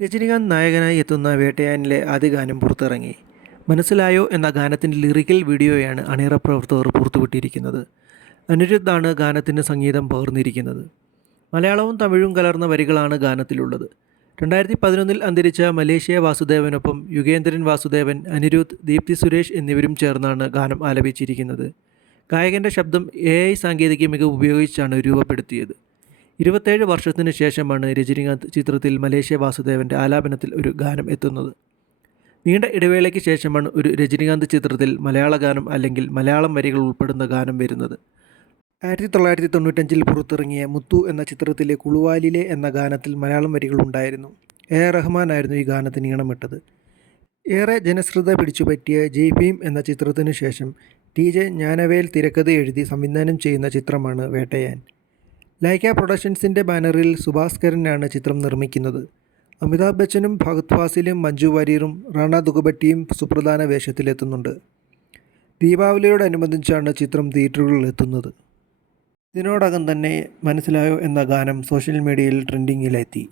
രജനികാന്ത് നായകനായി എത്തുന്ന വേട്ടയാനിലെ ആദ്യ ഗാനം പുറത്തിറങ്ങി. മനസ്സിലായോ എന്ന ഗാനത്തിന്റെ ലിറിക്കൽ വീഡിയോയാണ് അണിയറ പ്രവർത്തകർ പുറത്തുവിട്ടിരിക്കുന്നത്. അനിരുദ്ധാണ് ഗാനത്തിന് സംഗീതം പകർന്നിരിക്കുന്നത്. മലയാളവും തമിഴും കലർന്ന വരികളാണ് ഗാനത്തിലുള്ളത്. രണ്ടായിരത്തി പതിനൊന്നിൽ അന്തരിച്ച മലേഷ്യ വാസുദേവനൊപ്പം യുഗേന്ദ്രൻ വാസുദേവൻ അനിരുദ്ധ് ദീപ്തി സുരേഷ് എന്നിവരും ചേർന്നാണ് ഗാനം ആലപിച്ചിരിക്കുന്നത്. ഗായകന്റെ ശബ്ദം എ ഐ സാങ്കേതിക മികവ് ഉപയോഗിച്ചാണ് രൂപപ്പെടുത്തിയത്. ഇരുപത്തേഴ് വർഷത്തിന് ശേഷമാണ് രജനീകാന്ത് ചിത്രത്തിൽ മലേഷ്യ വാസുദേവന്റെ ആലാപനത്തിൽ ഒരു ഗാനം എത്തുന്നത്. നീണ്ട ഇടവേളയ്ക്ക് ശേഷമാണ് ഒരു രജനീകാന്ത് ചിത്രത്തിൽ മലയാള ഗാനം അല്ലെങ്കിൽ മലയാളം വരികൾ ഉൾപ്പെടുന്ന ഗാനം വരുന്നത്. ആയിരത്തി തൊള്ളായിരത്തി തൊണ്ണൂറ്റഞ്ചിൽ പുറത്തിറങ്ങിയ മുത്തു എന്ന ചിത്രത്തിലെ കുളുവാലിലെ എന്ന ഗാനത്തിൽ മലയാളം വരികൾ ഉണ്ടായിരുന്നു. എ റഹ്മാനായിരുന്നു ഈ ഗാനത്തിന് ഈണമിട്ടത്. ഏറെ ജനശ്രദ്ധ പിടിച്ചുപറ്റിയ ജയ് ഭീം എന്ന ചിത്രത്തിനു ശേഷം ടി ജെ ജ്ഞാനവേൽ തിരക്കഥ എഴുതി സംവിധാനം ചെയ്യുന്ന ചിത്രമാണ് വേട്ടയാൻ. ലൈക്ക പ്രൊഡക്ഷൻസിന്റെ ബാനറിൽ സുഭാസ്കരനാണ് ചിത്രം നിർമ്മിക്കുന്നത്. അമിതാഭ് ബച്ചനും ഭഗത് ഫാസിലും മഞ്ജു വാര്യറും റാണ ദുഗബട്ടിയും സുപ്രധാന വേഷത്തിലെത്തുന്നുണ്ട്. ദീപാവലിയോടനുബന്ധിച്ചാണ് ചിത്രം തിയേറ്ററുകളിൽ എത്തുന്നത് ഇതിനോടകം തന്നെ മനസ്സിലായോ എന്ന ഗാനം സോഷ്യൽ മീഡിയയിൽ ട്രെൻഡിങ്ങിലെത്തി.